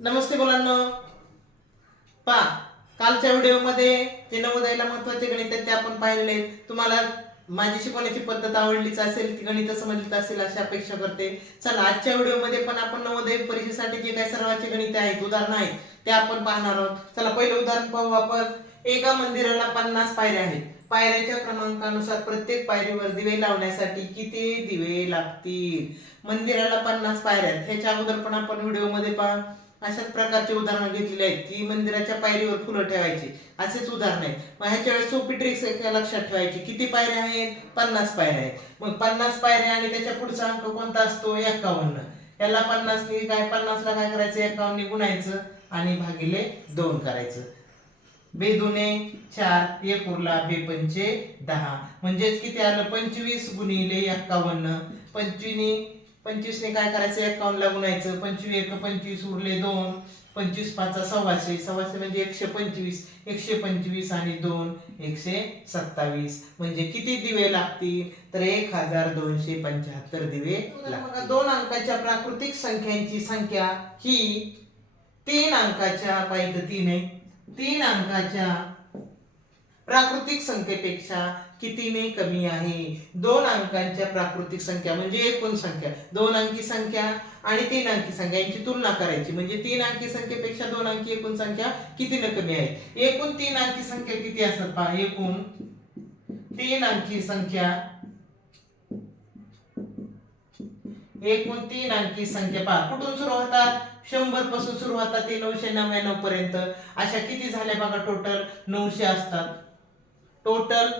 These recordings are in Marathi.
नमस्ते मुलांना. पा कालच्या व्हिडिओमध्ये जे नवोदयाला महत्त्वाचे गणित आहेत ते आपण पाहिलेले आहेत. तुम्हाला माझी शिकवण्याची पद्धत आवडलीच असेल ती गणित समजलीच असेल अशी अपेक्षा करते. चला आजच्या व्हिडिओमध्ये पण आपण नवोदय परीक्षेसाठी जे काही सर्वांचे गणित आहेत उदाहरण आहेत ते आपण पाहणार आहोत. चला पहिलं उदाहरण पाहू आपण. एका मंदिराला पन्नास पायऱ्या आहेत. पायऱ्याच्या क्रमांकानुसार प्रत्येक पायरीवर दिवे लावण्यासाठी किती दिवे लागतील? मंदिराला पन्नास पायऱ्या आहेत. ह्याच्या अगोदर पण आपण व्हिडिओमध्ये पहा. अशाच प्रकारची उदाहरणं घेतलेले आहेत. की मंदिराच्या पायरीवर फुलं ठेवायची. असेच उदाहरण आहेत. मग ह्याच्या वेळेस सोपी ट्रिक्स लक्षात ठेवायची. किती पायऱ्या आहेत? पन्नास पायऱ्या आहेत. मग पन्नास पायऱ्या आणि त्याच्या पुढचा अंक कोणता असतो? एकावन्न. याला पन्नास काय? पन्नासला काय करायचं? एकावन्न गुणायचं आणि भागिले दोन करायचं. बे दुने चार एक उरला बे पंचे दहा. म्हणजेच किती आलं? पंचवीस गुणिले एक्कावन्न पंचवीने पंचवीसने काय करायचं? एक्कावन्नला गुणायचं पंचवीस एक पंचवीस उरले दोन. पंचवीस पाचा सव्वाशे. सव्वाशे म्हणजे एकशे पंचवीस. एकशे पंचवीस आणि दोन एकशे सत्तावीस. म्हणजे किती दिवे लागतील? तर एक हजार दोनशे पंच्याहत्तर दिवे लागतील. दोन अंकाच्या प्राकृतिक संख्यांची संख्या ही तीन अंकाच्या पद्धतीने तीन अंकाच्या प्राकृतिक संख्येपेक्षा कितीने कमी आहे? दोन अंकांच्या प्राकृतिक संख्या म्हणजे एकूण संख्या. दोन अंकी संख्या आणि तीन अंकी संख्या यांची तुलना करायची. म्हणजे तीन अंकी संख्येपेक्षा दोन अंकी एकूण संख्या कितीने कमी आहे? एकूण तीन अंकी संख्या किती असतात पहा? एकूण तीन अंकी संख्या. एकूण तीन अंकी संख्या पहा. कुठून सुरू होतात? शंभरपासून सुरू होतात ते नऊशे नव्याण्णव पर्यंत. अशा किती झाल्या बघा टोटल नऊशे असतात. टोटल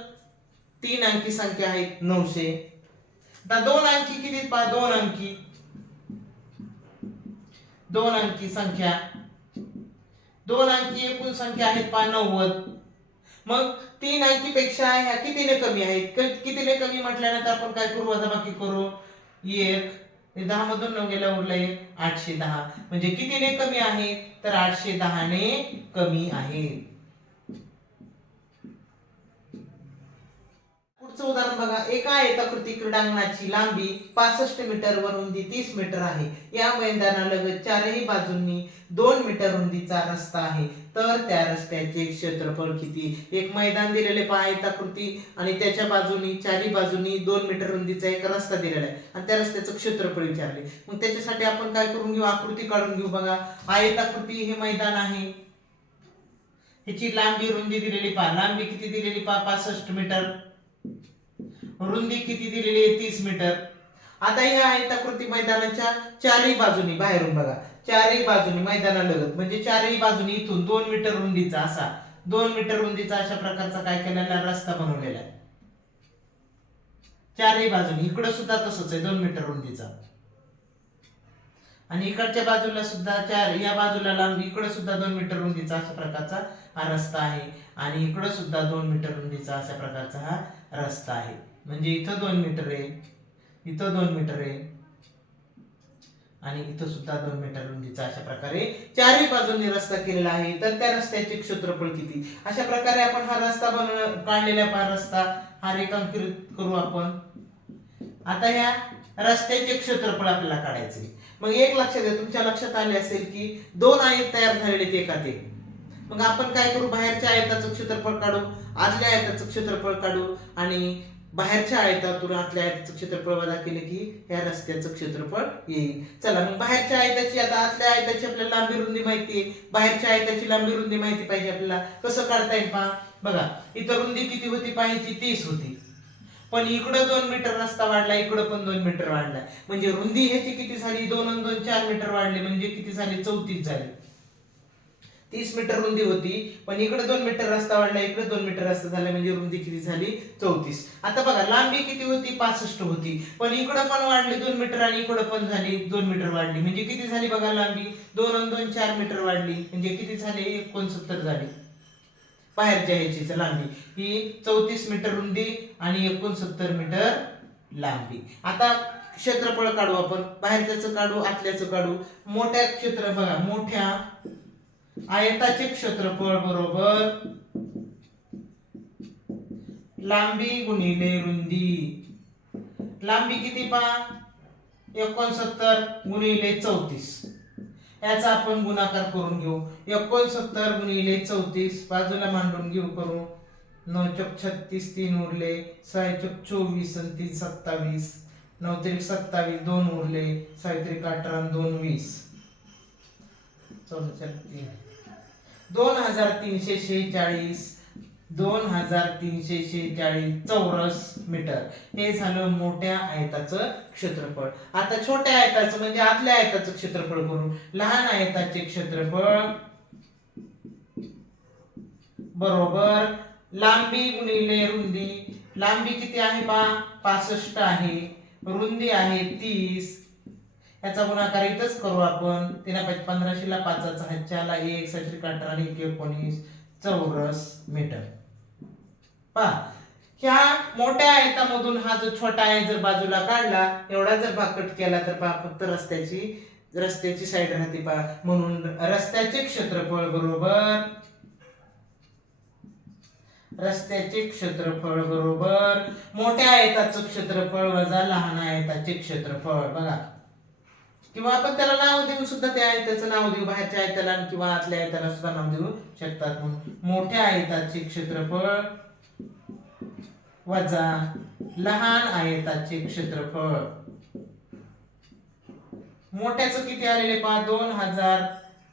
तीन अंकी संख्या आहेत. नऊशे. आता दोन अंकी किती पहा दोन अंकी. दोन अंकी संख्या. दोन अंकी एकूण संख्या आहेत पहा नव्वद. मग तीन अंकी पेक्षा ह्या कितीने कमी आहेत? कितीने कमी म्हटल्यानंतर आपण काय करू? वजाबाकी करू. एक दहा मधून नऊ गेल्या उरलं एक आठशे दहा. म्हणजे कितीने कमी आहेत? तर आठशे दहाने कमी आहेत. पुढचं उदाहरण बघा. एका आयताकृती क्रीडांगणाची लांबी पासष्ट मीटर व रुंदी तीस मीटर आहे. या मैदानालगत चारही बाजूंनी दोन मीटर रुंदीचा रस्ता आहे. तर त्या रस्त्याचे क्षेत्रफळ किती? एक मैदान दिलेले पहा आयताकृती. आणि त्याच्या बाजूनी चारही बाजूनी दोन मीटर रुंदीचा एक रस्ता दिलेला आहे. आणि त्या रस्त्याचं क्षेत्रफळ विचारले. मग त्याच्यासाठी आपण काय करून घेऊ? आकृती काढून घेऊ बघा. आयताकृती हे मैदान आहे. ह्याची लांबी रुंदी दिलेली पहा. लांबी किती दिलेली पहा? पासष्ट मीटर. रुंदी किती दिलेली आहे? तीस मीटर. आता ह्या आयताकृती मैदानाच्या चारही बाजूनी बाहेरून बघा चारही बाजूनी मैदानालगत म्हणजे चारही बाजूनी इथून दोन मीटर रुंदीचा असा दोन मीटर रुंदीचा अशा प्रकारचा काय केलेला रस्ता बनवलेला आहे. चारही बाजूनी इकडं सुद्धा तसंच आहे दोन मीटर रुंदीचा. आणि इकडच्या बाजूला सुद्धा चार या बाजूला लांब इकडे सुद्धा दोन मीटर रुंदीचा अशा प्रकारचा हा रस्ता आहे. आणि इकडं सुद्धा दोन मीटर रुंदीचा अशा प्रकारचा हा रस्ता आहे. म्हणजे इथं दोन मीटर आहे इथं दोन मीटर आहे आणि इथं सुद्धा दोन मीटर रुंदीचा अशा प्रकारे चारही बाजूंनी रस्ता केलेला आहे. तर त्या रस्त्याचे क्षेत्रफळ किती? अशा प्रकारे आपण हा रस्ता बनव काढलेला हा रस्ता. हा रेखांकित करू आपण. आता ह्या रस्त्याचे क्षेत्रफळ आपल्याला काढायचे. मग एक लक्षात घ्या तुमच्या लक्षात आले असेल की दोन आयत तयार झालेले आहेत एकात एक मग आपण काय करू? बाहेरच्या आयताचं क्षेत्रफळ काढू आजल्या आयताचं क्षेत्रफळ काढू आणि बाहेरच्या आयतातून आतल्या आयताचं क्षेत्रफळ वजा केले की ह्या रस्त्याचं क्षेत्रफळ येईल. चला मग बाहेरच्या आयताची आता आतल्या आयताची आपल्याला लांबी रुंदी माहिती आहे. बाहेरच्या आयताची लांबी रुंदी माहिती पाहिजे आपल्याला. कसं काढता येईल पहा? बघा इथं रुंदी किती होती पाहायची? तीस होती. पण इकडं दोन मीटर रस्ता वाढला इकडं पण दोन मीटर वाढला. म्हणजे रुंदी ह्याची किती झाली? दोन दोन चार मीटर वाढले. म्हणजे किती झाली? चौतीस झाली. तीस मीटर रुंदी होती पण इकडे दोन मीटर रस्ता वाढला इकडे दोन मीटर रस्ता झाला म्हणजे रुंदी किती झाली? चौतीस. आता बघा लांबी किती होती? पासष्ट होती. पण इकडं पण वाढली दोन मीटर आणि इकडं पण झाली दोन मीटर वाढली. म्हणजे किती झाली बघा लांबी? दोन आणि दोन चार मीटर वाढली. म्हणजे किती झाली? एकोणसत्तर झाली. बाहेरच्या ह्याची लांबी. ही चौतीस मीटर रुंदी आणि एकोणसत्तर मीटर लांबी. आता क्षेत्रफळ काढू आपण. बाहेरच्याच काढू आतल्याचं काढू. मोठ्या क्षेत्र बघा मोठ्या आयताचे क्षेत्रफळ बरोबर लांबी गुणिले रुंदी. लांबी किती पहा? एकोणसत्तर गुणिले चौतीस. याचा आपण गुणाकार करून घेऊ. एकोणसत्तर गुणिले चौतीस बाजूला मांडून घेऊ करू. नऊ चौक छत्तीस तीन उरले. सहा चौक चोवीस आणि तीन सत्तावीस. नऊ त्रिक सत्तावीस दोन उरले. सहा त्रिक अठरा दोन वीस. चौदा तीन. दोन हजार तीनशे शेहेचाळीस दोन हजार तीनशे शेहेचाळीस चौरस मीटर. हे झालं मोठ्या आयताचं क्षेत्रफळ. आता छोट्या आयताचं म्हणजे आतल्या आयताचं क्षेत्रफळ करू. लहान आयताचे क्षेत्रफळ बरोबर लांबी गुणिले रुंदी. लांबी किती आहे पा पासष्ट आहे. रुंदी आहे तीस. याचा गुणाकार इथंच करू आपण. तिला पंधराशेला पाचाचा हच्च्याला एक सत्रिक अठरा आणि एक एकोणीस चौरस मीटर. पा ह्या मोठ्या आयतामधून हा जो छोटा आहे जर बाजूला काढला एवढा जर भाग कट केला तर पहा फक्त रस्त्याची रस्त्याची साईड राहते पहा. म्हणून रस्त्याचे क्षेत्रफळ बरोबर रस्त्याचे क्षेत्रफळ बरोबर मोठ्या आयताचं क्षेत्रफळ वजा लहान आयताचे क्षेत्रफळ. बघा. किंवा आपण त्याला नाव देऊ सुद्धा त्या आयताचं नाव देऊ बाहेरच्या आयताला किंवा आतल्या आयताला सुद्धा नाव देऊ शकतात म्हणून. मोठ्या आयताचे क्षेत्रफळ वजा लहान आयताचे क्षेत्रफळ. मोठ्याचं किती आलेले पहा? दोन हजार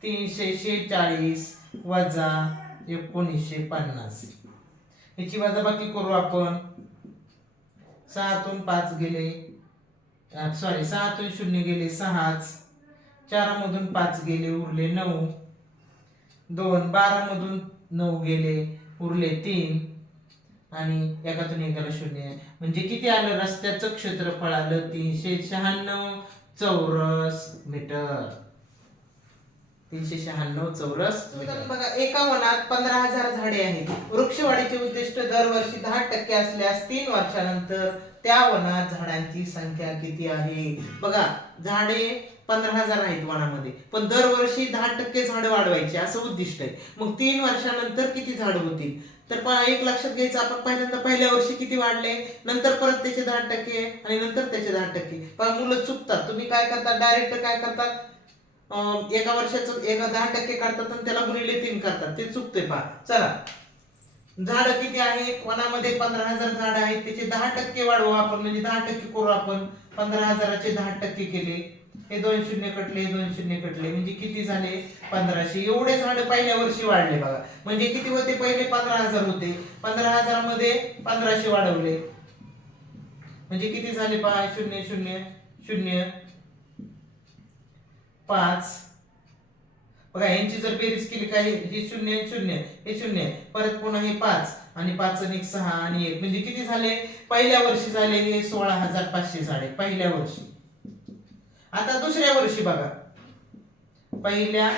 तीनशे शेचाळीस वजा एकोणीसशे पन्नास. याची वजाबाकी करू आपण. सहातून पाच गेले. सॉरी सहातून शून्य गेले सहाच चारामधून पाच गेले उरले नऊ. दोन बारामधून नऊ गेले उरले तीन. आणि एकातून एकाला शून्य. म्हणजे किती आलं? रस्त्याचं क्षेत्रफळ आलं तीनशे शहाण्णव चौरस मीटर. तीनशे शहाण्णव चौरस बघा एका वनात पंधरा हजार झाडे आहेत. वृक्षवाढीचे उद्दिष्ट दरवर्षी दहा टक्के असल्यास तीन वर्षानंतर त्या वनात झाडांची संख्या किती आहे? बघा झाडे पंधरा हजार आहेत वनामध्ये पण दरवर्षी दहा टक्के झाड वाढवायची असं उद्दिष्ट आहे. मग तीन वर्षानंतर किती झाड होतील? तर एक लक्षात घ्यायचं आपण पहिल्यांदा पहिल्या वर्षी किती वाढले? नंतर परत त्याचे दहा टक्के आणि नंतर त्याचे दहा टक्के. मुलं चुकतात. तुम्ही काय करतात डायरेक्ट काय करतात एका वर्षाचं एका दहा टक्के काढतात आणि त्याला गुणिले तीन करतात. ते चुकते पहा. चला. झाड किती आहे? वनामध्ये पंधरा हजार झाड आहेत. त्याचे दहा टक्के वाढवू आपण. म्हणजे दहा टक्के करू आपण. पंधरा हजाराचे दहा टक्के केले. हे दोन शून्य कटले हे दोन शून्य कटले. म्हणजे किती झाले? पंधराशे. एवढे झाड पहिल्या वर्षी वाढले बघा. म्हणजे किती होते? पहिले पंधरा हजार होते. पंधरा हजारामध्ये पंधराशे वाढवले. म्हणजे किती झाले पहा? शून्य शून्य शून्य. पाच. बघा यांची जर बेरीज केली काय हे शून्य शून्य हे शून्य. परत पुन्हा हे पाच आणि पाच आणि एक सहा आणि एक. म्हणजे किती झाले? पहिल्या वर्षी झाले हे सोळा हजार पाचशे झाले पहिल्या वर्षी. आता दुसऱ्या वर्षी बघा. पहिल्या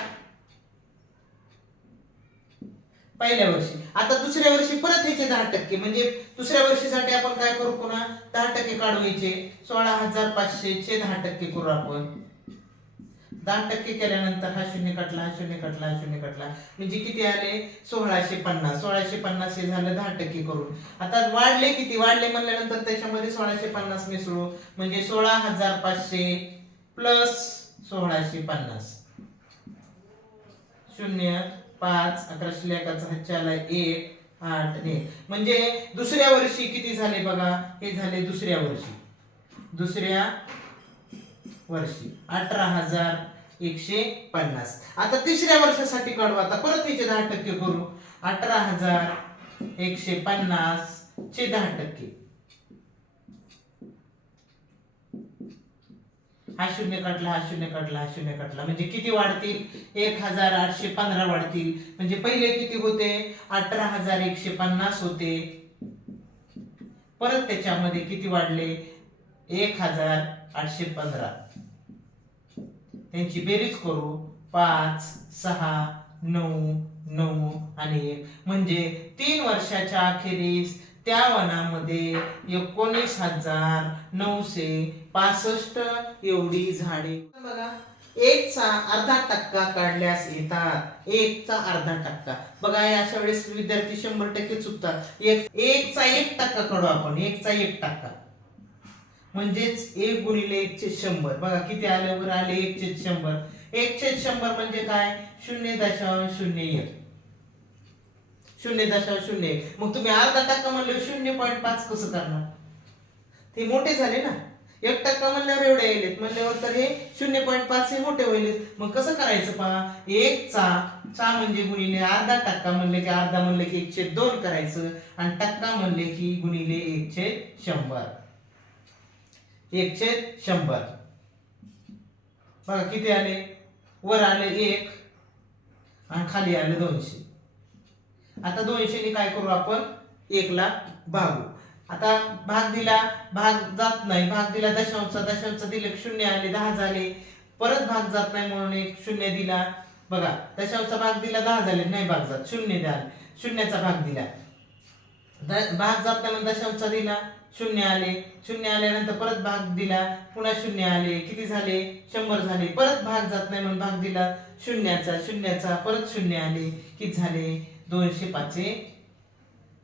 पहिल्या वर्षी. आता दुसऱ्या वर्षी परत ह्याचे दहा टक्के. म्हणजे दुसऱ्या वर्षीसाठी आपण काय करू पुन्हा? दहा टक्के काढवायचे सोळा हजार पाचशे चे दहा टक्के करू आपण. दहा टक्के केल्यानंतर हा शून्य कटला हा शून्य कटला हा शून्य कटला. म्हणजे किती आले? सोळाशे पन्नास. सोळाशे पन्नास हे झालं दहा टक्के करून. आता वाढले किती? वाढले म्हणल्यानंतर त्याच्यामध्ये सोळाशे पन्नास मिसळू. म्हणजे सोळा हजार पाचशे प्लस सोळाशे पन्नास. शून्य पाच अकराशे एकाचा हच्चाला एक आठ ने. म्हणजे दुसऱ्या वर्षी किती झाले बघा? हे झाले दुसऱ्या वर्षी. दुसऱ्या वर्षी. अठरा हजार एकशे पन्नास. आता तिसऱ्या वर्षासाठी काढू. आता परत याचे दहा टक्के करू. अठरा हजार एकशे पन्नास चे दहा टक्के. हा शून्य काढला हा शून्य काढला हा शून्य काढला. म्हणजे किती वाढतील? एक हजार आठशे पंधरा वाढतील. म्हणजे पहिले किती होते? अठरा हजार एकशे पन्नास होते. परत त्याच्यामध्ये किती वाढले? एक हजार आठशे पंधरा. त्यांची बेरीज करू पाच सहा नऊ नऊ आणि एक. म्हणजे तीन वर्षाच्या अखेरीस त्या वनामध्ये एकोणीस हजार नऊशे पासष्ट एवढी झाडे. बघा एकचा अर्धा टक्का काढल्यास येतात. एकचा अर्धा टक्का. बघा अशा वेळेस विद्यार्थी शंभर टक्के चुकतात. एक एकचा एक टक्का काढू आपण. एकचा एक टक्का. म्हणजेच एक गुणिले एक छेद शंभर. बघा किती आले आले एक छेद शंभर? एक छेद शंभर म्हणजे काय? शून्य दशांश शून्य एक. शून्य दशांश शून्य एक. मग तुम्ही अर्धा टक्का म्हणले शून्य पॉईंट पाच कसं करणार? ते मोठे झाले ना? एक टक्का म्हणल्यावर एवढे येलेत म्हणल्यावर तर हे शून्य पॉईंट पाच हे मोठे होईल मग कसं करायचं पहा? एक चा चा म्हणजे गुणिले अर्धा टक्का म्हणले की अर्धा म्हणले की एकशे दोन करायचं. आणि टक्का म्हणले की गुणिले एकशे शंभर. एकशे शंभर. बघा किती आले? वर आले एक आणि खाली आले दोनशे. आता दोनशेने काय करू आपण? एकला भागू. आता भाग दिला भाग जात नाही. भाग दिला दशांश दशांश दिले की शून्य आले दहा झाले. परत भाग जात नाही म्हणून एक शून्य दिला. बघा दशांशचा भाग दिला दहा झाले. नाही भाग जात. शून्य द्या. शून्याचा भाग दिला. द- भाग जात नाही म्हणून दशांशचा दिला. शून्य आले. शून्य आल्यानंतर परत भाग दिला. पुन्हा शून्य आले. किती झाले? शंभर झाले. परत भाग जात नाही म्हणून भाग दिला. शून्याचा शून्याचा. परत शून्य आले. किती झाले? दोनशे पाचशे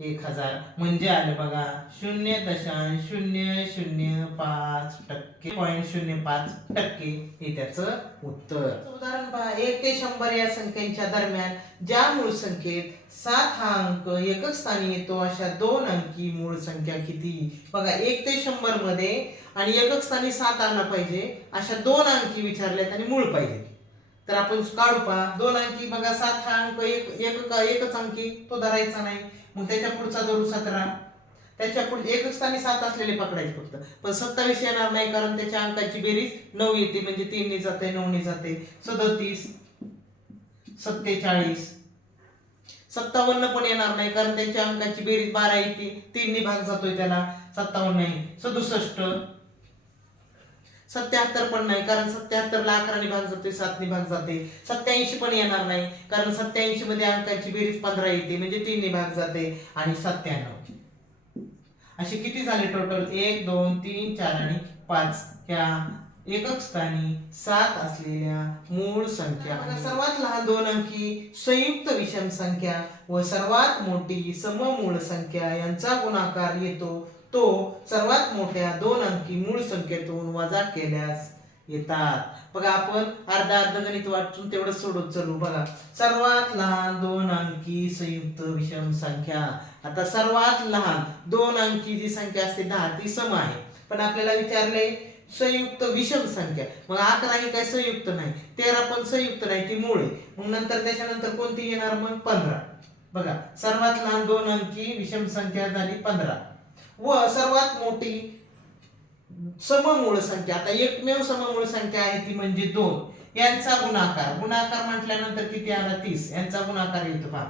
एक हजार. म्हणजे आले बघा शून्य दशांश शून्य शून्य पाच टक्के. पॉईंट शून्य पाच टक्के हे त्याचं उत्तर. उदाहरण पहा एक ते शंभर या संख्यांच्या दरम्यान ज्या मूळ संख्येत सात हा अंक एकच स्थानी येतो अशा दोन अंकी मूळ संख्या किती? बघा एक ते शंभरमध्ये आणि एकक स्थानी सात आला पाहिजे अशा दोन अंकी विचारल्यात आणि मूळ पाहिजे. तर आपण काढू पहा दोन अंकी बघा सात हा अंक एक एकच अंकी तो धरायचा नाही. मग त्याच्या पुढचा धरू सतरा. त्याच्या पुढे एक स्थानी सात असलेले पकडायचे फक्त. पण सत्तावीस येणार नाही कारण त्याच्या अंकाची बेरीज नऊ येते म्हणजे तीनने जाते नऊने जाते. सदतीस सत्तेचाळीस. सत्तावन्न पण येणार नाही कारण त्यांच्या अंकाची बेरीज बारा येते. तीनने भाग जातोय त्याला. सत्तावन्न सदुसष्ट. सत्याहत्तर पण नाही कारण सत्याहत्तर ला अकराने भाग जातोय सातने भाग जाते सत्याऐंशी पण येणार नाही कारण सत्याऐंशी मध्ये अंकाची बेरीज पंधरा येते म्हणजे तीनने भाग जाते आणि सत्त्याण्णव. असे किती झाले टोटल एक दोन तीन चार आणि पाच. ह्या एकक स्थानी सात असलेल्या मूळ संख्या सर्वात लहान दोन अंकी संयुक्त विषम संख्या व सर्वात मोठी सममूळ संख्या यांचा गुणाकार येतो. तो सर्वात मोठ्या दोन अंकी मूळ संख्येतून वजा केल्यास येतात. बघा आपण अर्धा अर्ध गणित वाचून तेवढं सोडत चलू. बघा सर्वात लहान दोन अंकी संयुक्त विषम संख्या. आता सर्वात लहान दोन अंकी जी संख्या असते दहा ती सम आहे. पण आपल्याला विचारले संयुक्त विषम संख्या. मग अकरा ही काय संयुक्त नाही? तेरा पण संयुक्त नाही ती मूळ आहे. मग नंतर त्याच्यानंतर कोणती येणार मग? पंधरा. बघा सर्वात लहान दोन अंकी विषम संख्या झाली पंधरा. व सर्वात मोठी सममूळ संख्या. आता एकमेव सममूळ संख्या आहे ती म्हणजे दोन. यांचा गुणाकार. गुणाकार म्हटल्यानंतर किती आला? तीस. यांचा गुणाकार येतो पहा.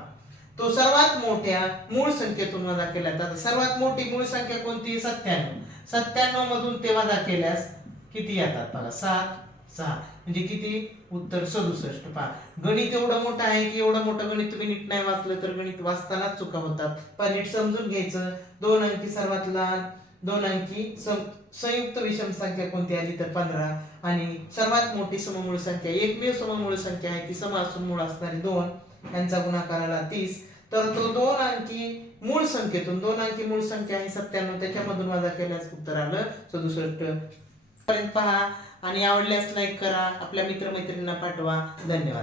तो सर्वात मोठ्या मूळ संख्येतून वजा केला जातो सर्वात मोठी मूळ संख्या कोणती? सत्त्याण्णव. सत्त्याण्णव मधून ते वजा केल्यास किती येतात? बघा सात सहा. म्हणजे किती? उत्तर सदुसष्ट पहा. गणित एवढं मोठं आहे की एवढं मोठं गणित तुम्ही नीट नाही वाचलं तर गणित वाचतानाच चुका होतात. पण नीट समजून घ्यायचं. दोन अंकी सर्वात लहान दोन अंकी संयुक्त विषम संख्या कोणती आली तर पंधरा. आणि सर्वात मोठी सममूळ संख्या एकमेव सममूळ संख्या आहे ती सम असून मूळ असणारी दोन. यांचा गुणाकाराला तीस. तर तो दोन अंकी मूळ संख्येतून दोन अंकी मूळ संख्या आहे सत्त्याण्णव त्याच्यामधून वजा केल्यास उत्तर आलं सदुसष्ट. पर्यंत पहा आणि आवडल्यास लाईक करा आपल्या मित्रमैत्रिणींना पाठवा. धन्यवाद.